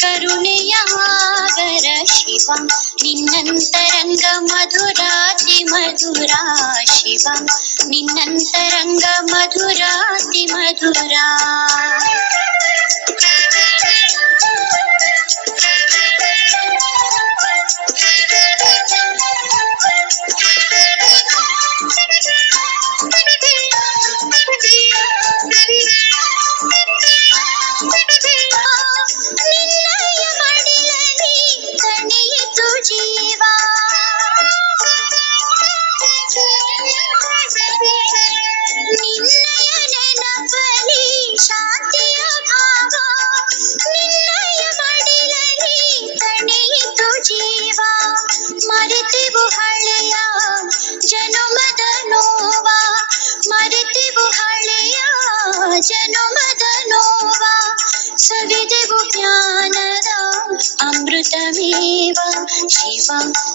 ಕರುಣೆಯ ಆಗರ ಶಿವ ನಿನ್ನಂತರಂಗ ಮಧುರಾತಿ ಮಧುರ ಶಿವ ನಿನ್ನಂತರಂಗ ಮಧುರಾತಿ ಮಧುರ ನಿನ್ನಯ ಮಡಿಲಲ್ಲಿ ತಣಿಯಿತು ಜೀವ ನಿನ್ನಯ ನೆನಪಲಿ ಶಾಂತಿಯ ಭಾವ ನಿನ್ನಯ ಮಡಿಲಲ್ಲಿ ತಣಿಯಿತು ಜೀವ ಮರೆತೆವು ಹಳೆಯ ಜನುಮದ ನೋವ ಮರೆತೆವು ಹಳೆಯ ಜನುಮದ ನೋವ ಸವಿದೆವು ಜ್ಞಾನದ ಅಮೃತಮೇವ ಶಿವ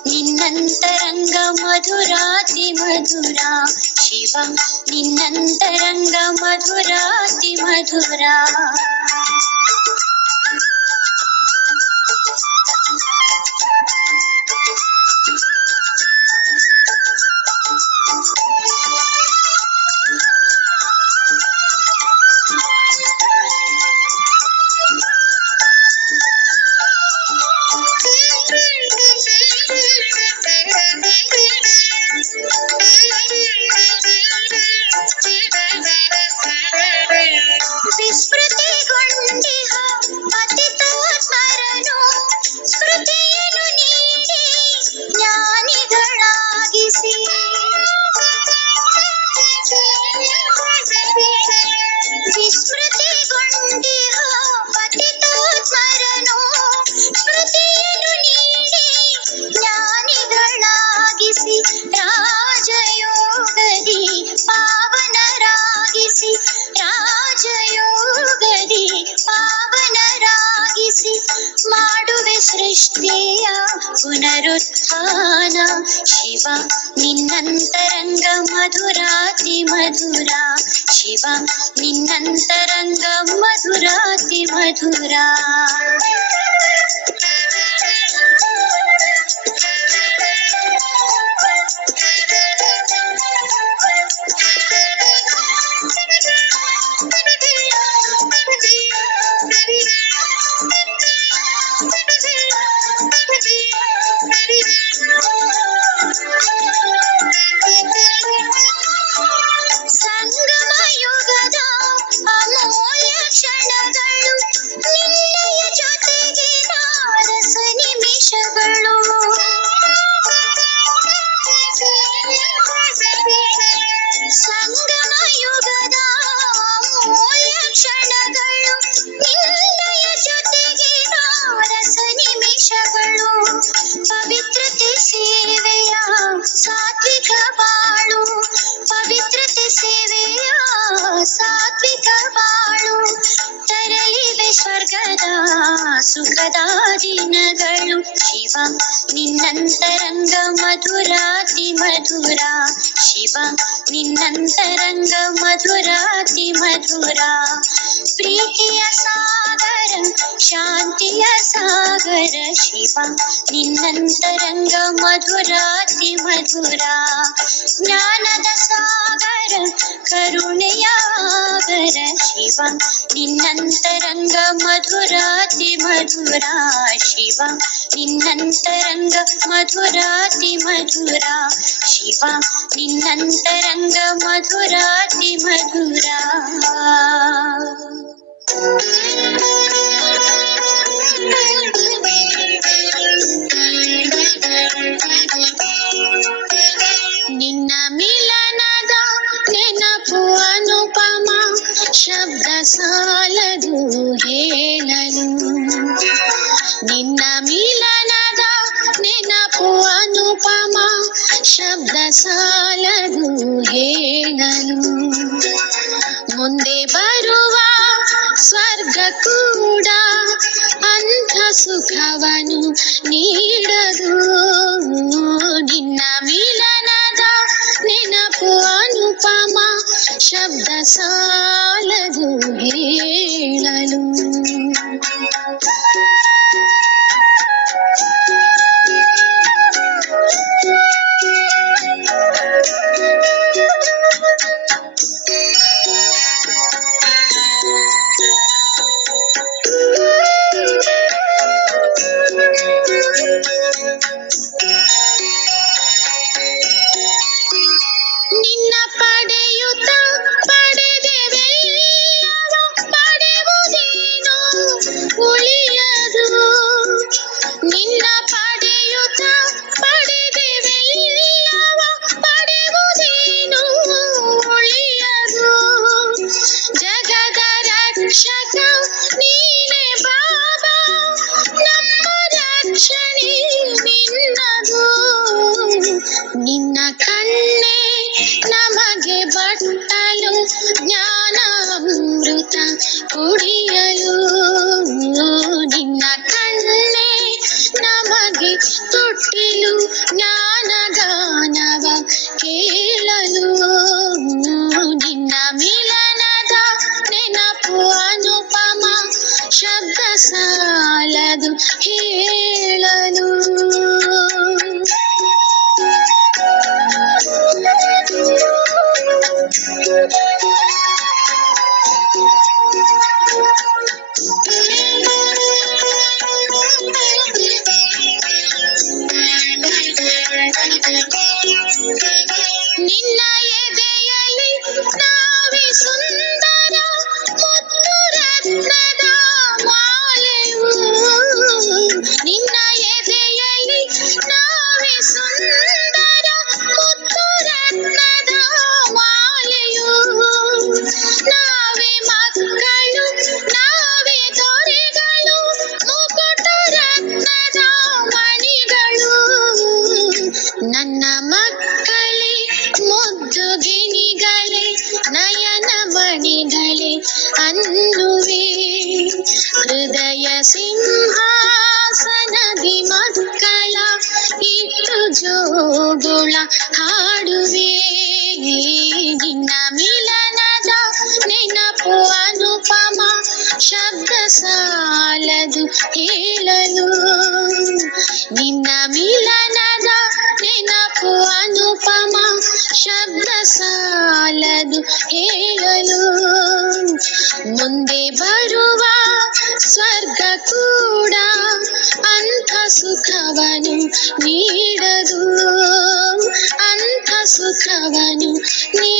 ನಿನ್ನಂತರಂಗ ಮಧುರಾತಿ ಮಧುರ ಶಿವ ನಿನ್ನಂತರಂಗ ಮಧುರಾತಿ ಮಧುರ ವಿಸ್ಮೃತಿಗೊಂಡಿಹ ಪತಿತೋತ್ಮರನು ಸ್ಮೃತಿಯನ್ನು ನೀಡಿ ಜ್ಞಾನಿಗಳಾಗಿಸಿ ವಿಸ್ಮೃತಿಗೊಂಡಿಹ ಪತಿತೋತ್ಮರನು ಸ್ಮೃತಿಯನ್ನು ನೀಡಿ ಜ್ಞಾನಿಗಳಾಗಿಸಿ ರಾಜಯೋಗದಿ ಪಾವನರಾಗಿಸಿ ರಾಜಯೋಗದಿ ಪಾವನರಾಗಿಸಿ ಮಾಡುವೆ ಸೃಷ್ಟಿಯ ಪುನರುತ್ಥಾನ ಶಿವ ನಿನ್ನಂತರಂಗ ಮಧುರಾತಿ ಮಧುರ ಶಿವ ನಿನ್ನಂತರಂಗ ಮಧುರಾತಿ ಮಧುರ ಸಂಗಮ ಯುಗದ ಅಮೂಲ್ಯ ಕ್ಷಣಗಳು ನಿನ್ನಯ ಜೊತೆಗೆ ರಸ ನಿಮಿಷಗಳು ಸಂಗಮ ಯುಗದ ಅಮೂಲ್ಯ ಕ್ಷಣಗಳು ನಿನ್ನಯ ಜೊತೆಗೆ ರಸ ನಿಮಿಷಗಳು ಪವಿತ್ರತೆ ಸೇವೆಯ ಸಾತ್ವಿಕ ಬಾಳು ಪವಿತ್ರತೆ ಸೇವೆಯ ಸಾತ್ವಿಕ ಬಾಳು ತರಲಿವೆ ಸ್ವರ್ಗದ ಸುಖದ ದಿನಗಳು ಶಿವ ನಿನ್ನಂತರಂಗ ಮಧುರಾತಿ ಮಧುರ ಶಿವ ನಿನ್ನಂತರಂಗ ಮಧುರಾತಿ ಮಧುರ ಪ್ರೀತಿಯ ಸಾಗರ ಶಾಂತಿಯ ಸಾಗರ ಶಿವ ನಿನ್ನಂತರಂಗ ಮಧುರಾತಿ ಮಧುರ ಜ್ಞಾನದ ಸಾಗರ ಕರುಣೆಯ ಆಗರ ಶಿವ ನಿನ್ನಂತರಂಗ ಮಧುರಾತಿ ಮಧುರ ಶಿವ ನಿನ್ನಂತರಂಗ ಮಧುರಾತಿ ಮಧುರ ಶಿವ ನಿನ್ನಂತರಂಗ ಮಧುರಾತಿ ಮಧುರ ನಿನ್ನ ಮಿಲನದ ನೆನಪು ಅನುಪಮ ಶಬ್ದ ಸಾಲದು ಹೇಳಲು ನಿನ್ನ ಮಿಲನದ ನೆನಪು ಅನುಪಮ ಶಬ್ದ ಸಾಲದು ಹೇಳಲು ಮುಂದೆ ಬರುವ ಸ್ವರ್ಗ ಕೂಡ ಅಂಥ ಸುಖವನ್ನು ನೀಡದು ನಿನ್ನ ಮಿಲನದ ನೆನಪು ಅನುಪಮ ಶಬ್ದ ಸಾಲದು ಹೇಳಲು ಜ್ಞಾನಾಮೃತ ಕುಡಿಯಲು ನಿನ್ನ ಕಣ್ಣೇ ನಮಗೆ ತೊಟ್ಟಿಲು ಜ್ಞಾನಗಾನವ ಕೇಳಲು ನಿನ್ನ ಮಿಲನದ ನೆನಪು ಅನುಪಮ ಶಬ್ದ ಸಾಲದು ಹೇಳಲು. ನಿನ್ನ ಎದೆಯಲ್ಲಿ ನಾವೇ ಸುಂದರ ಮುತ್ತು ರತ್ನದ ಮಾಲೆಯು ನಿನ್ನ ಎದೆಯಲ್ಲಿ ನಾವೇ ಸುಂದರ ಮುತ್ತು ರತ್ನದ ಮಾಲೆಯು ನಾವೇ ಮಕ್ಕಳು ನಾವೇ ದೊರೆಗಳು ಮುಕುಟ ರತ್ನದ ಮಣಿಗಳು ನನ್ನ ಮಕ್ಕಳೇ ಮುದ್ದು ಗಿಣಿಗಳೇ ನಯನ ಮಣಿಗಳೇ ಅನ್ನುವೆ ಹೃದಯ ಸಿಂಹಾಸನದಿ ಮಕ್ಕಳ ಇಟ್ಟು ಜೋಗುಳ ಹಾಡುವೆ ನಿನ್ನ ಮಿಲನದ ನೆನಪು ಅನುಪಮ ಶಬ್ದ ಸಾಲದು ಹೇಳಲು ನಿನ್ನ ಮಿಲನದ ನೆನಪು ಅನುಪಮ ಶಬ್ದ ಸಾಲದು ಹೇಳಲು ಮುಂದೆ ಬರುವ ಸ್ವರ್ಗ ಕೂಡ ಅಂಥ ಸುಖವನು ನೀಡದು ಅಂಥ ಸುಖವನು ನೀ